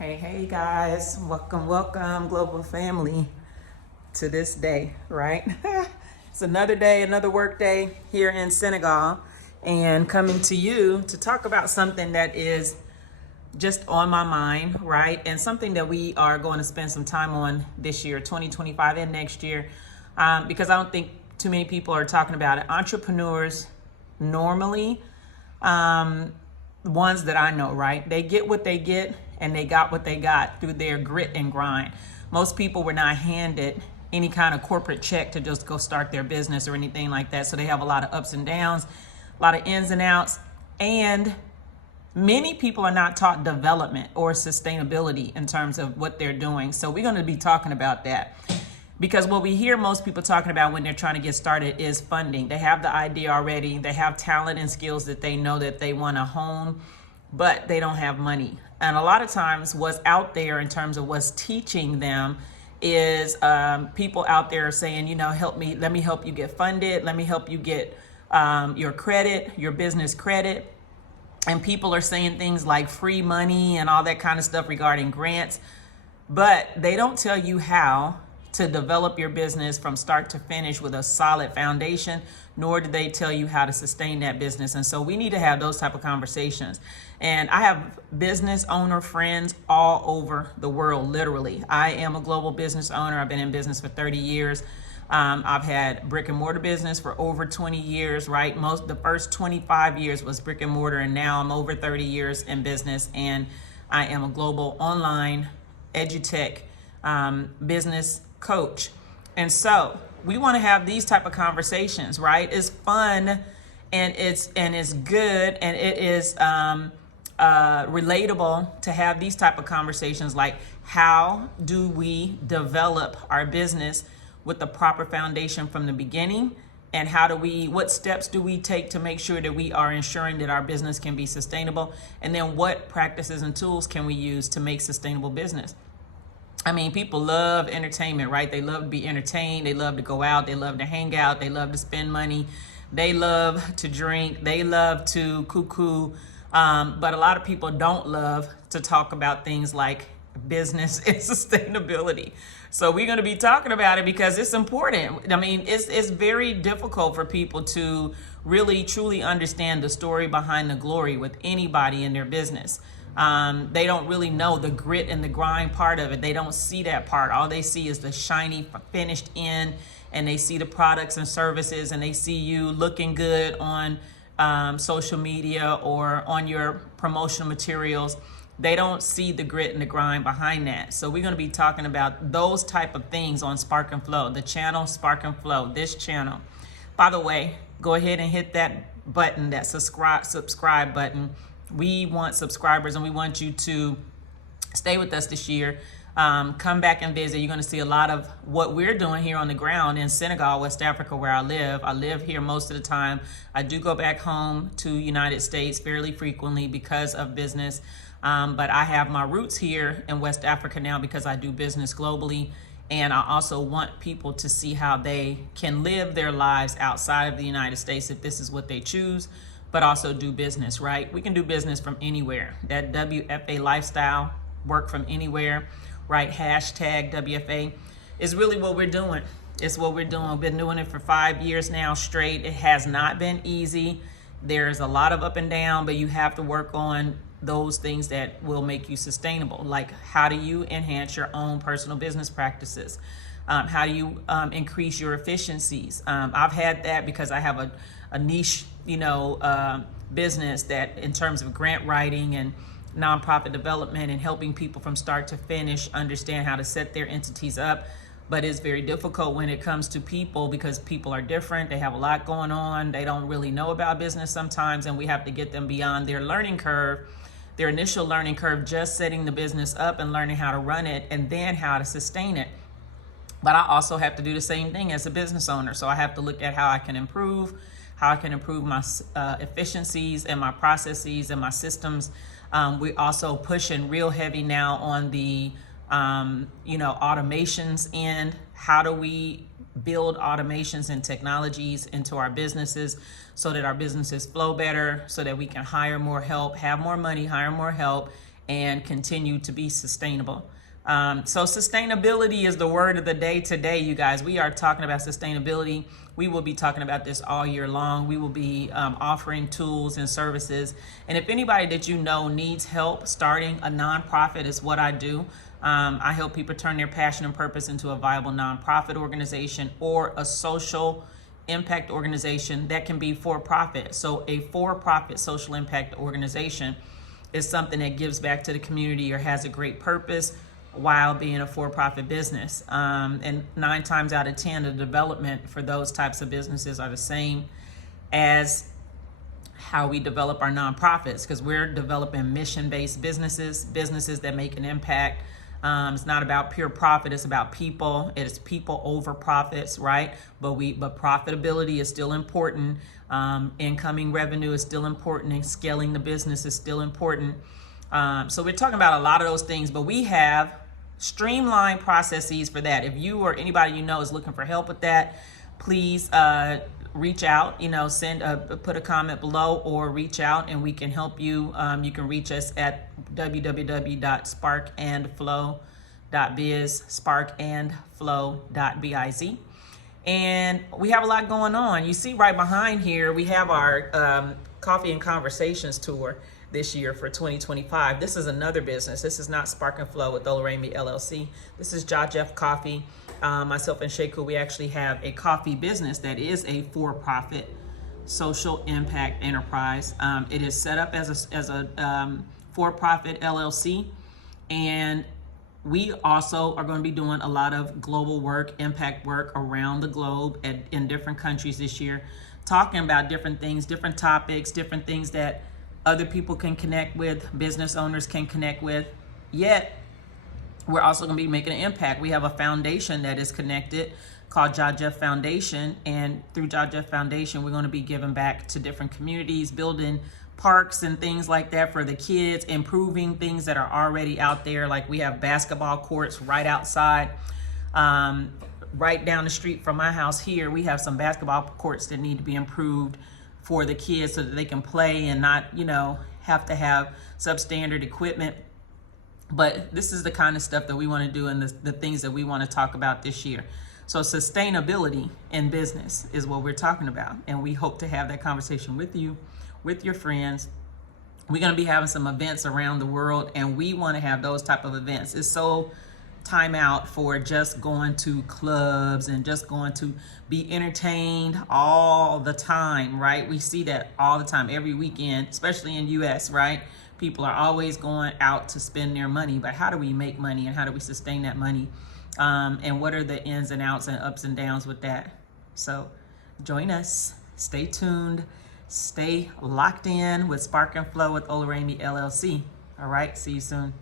Hey guys, welcome, global family, to this day, right? It's another day, another work day here in Senegal, and coming to you to talk about something that is just on my mind, right? And something that we are going to spend some time on this year, 2025 and next year, because I don't think too many people are talking about it. Entrepreneurs normally, ones that I know, right? They get what they get and they got what they got through their grit and grind. Most people were not handed any kind of corporate check to just go start their business or anything like that. So they have a lot of ups and downs, a lot of ins and outs. And many people are not taught development or sustainability in terms of what they're doing. So we're going to be talking about that. Because what we hear most people talking about when they're trying to get started is funding. They have the idea already. They have talent and skills that they know that they want to hone, but they don't have money. And a lot of times what's out there in terms of what's teaching them is people out there saying, help me, let me help you get funded. Let me help you get your credit, your business credit. And people are saying things like free money and all that kind of stuff regarding grants, but they don't tell you how to develop your business from start to finish with a solid foundation, nor do they tell you how to sustain that business. And so we need to have those type of conversations. And I have business owner friends all over the world, literally. I am a global business owner. I've been in business for 30 years. I've had brick and mortar business for over 20 years, right? The first 25 years was brick and mortar, and now I'm over 30 years in business, and I am a global online edutech business coach. And so we want to have these type of conversations, right? It's fun and it's good and it is relatable to have these type of conversations, like how do we develop our business with the proper foundation from the beginning, and what steps do we take to make sure that we are ensuring that our business can be sustainable, and then what practices and tools can we use to make sustainable business. I mean, people love entertainment, right? They love to be entertained. They love to go out. They love to hang out. They love to spend money. They love to drink. They love to cuckoo. But a lot of people don't love to talk about things like business and sustainability. So we're going to be talking about it because it's important. I mean, it's very difficult for people to really, truly understand the story behind the glory with anybody in their business. They don't really know the grit and the grind part of it. They don't see that part. All they see is the shiny finished end, and they see the products and services, and they see you looking good on social media or on your promotional materials. They don't see the grit and the grind behind that. So we're going to be talking about those type of things on Spark and Flow, the channel Spark and Flow, this channel. By the way, go ahead and hit that button, that subscribe button. We want subscribers, and we want you to stay with us this year. Come back and visit. You're going to see a lot of what we're doing here on the ground in Senegal, West Africa, where I live. I live here most of the time. I do go back home to United States fairly frequently because of business. But I have my roots here in West Africa now because I do business globally. And I also want people to see how they can live their lives outside of the United States if this is what they choose, but also do business, right? We can do business from anywhere. That WFA lifestyle, work from anywhere, right? Hashtag WFA is really what we're doing. It's what we're doing. We've been doing it for 5 years now straight. It has not been easy. There's a lot of up and down, but you have to work on those things that will make you sustainable. Like, how do you enhance your own personal business practices? How do you increase your efficiencies? I've had that because I have a niche, business that in terms of grant writing and nonprofit development and helping people from start to finish understand how to set their entities up. But it's very difficult when it comes to people because people are different. They have a lot going on. They don't really know about business sometimes, and we have to get them beyond their learning curve, their initial learning curve, just setting the business up and learning how to run it and then how to sustain it. But I also have to do the same thing as a business owner. So I have to look at how I can improve my efficiencies and my processes and my systems. We're also pushing real heavy now on the, automations end. How do we build automations and technologies into our businesses so that our businesses flow better, so that we can hire more help, have more money, hire more help, and continue to be sustainable. So sustainability is the word of the day today, you guys. We are talking about sustainability. We will be talking about this all year long. We will be offering tools and services. And if anybody that you know needs help starting a nonprofit, is what I do. I help people turn their passion and purpose into a viable nonprofit organization or a social impact organization that can be for profit. So a for-profit social impact organization is something that gives back to the community or has a great purpose while being a for-profit business. And 9 times out of 10, the development for those types of businesses are the same as how we develop our nonprofits, because we're developing mission-based businesses that make an impact. It's not about pure profit, it's about people. It is people over profits, right? But profitability is still important. Incoming revenue is still important, and scaling the business is still important. So we're talking about a lot of those things, but we have streamlined processes for that. If you or anybody you know is looking for help with that, please reach out, put a comment below or reach out and we can help you. You can reach us at www.sparkandflow.biz, sparkandflow.biz. And we have a lot going on. You see right behind here, we have our Coffee and Conversations tour this year for 2025. This is another business. This is not Spark and Flow with Olaremi LLC. This is Jah-Jeff Coffee. Myself and Sheku, we actually have a coffee business that is a for-profit social impact enterprise. It is set up as a for-profit LLC, and we also are going to be doing a lot of global work, impact work around the globe in different countries this year, talking about different things, different topics, different things that other people can connect with, business owners can connect with, yet we're also going to be making an impact. We have a foundation that is connected called Jah-Jeff Foundation, and through Jah-Jeff Foundation, we're going to be giving back to different communities, building parks and things like that for the kids, improving things that are already out there. Like we have basketball courts right outside, right down the street from my house here. We have some basketball courts that need to be improved for the kids so that they can play and not, have to have substandard equipment. But this is the kind of stuff that we want to do and the things that we want to talk about this year. So sustainability in business is what we're talking about. And we hope to have that conversation with you, with your friends. We're going to be having some events around the world, and we want to have those type of events. It's so time out for just going to clubs and just going to be entertained all the time, right? We see that all the time, every weekend, especially in US, right? People are always going out to spend their money, but how do we make money and how do we sustain that money? And what are the ins and outs and ups and downs with that? So join us, stay tuned, stay locked in with Spark and Flow with Olaremi LLC. All right, see you soon.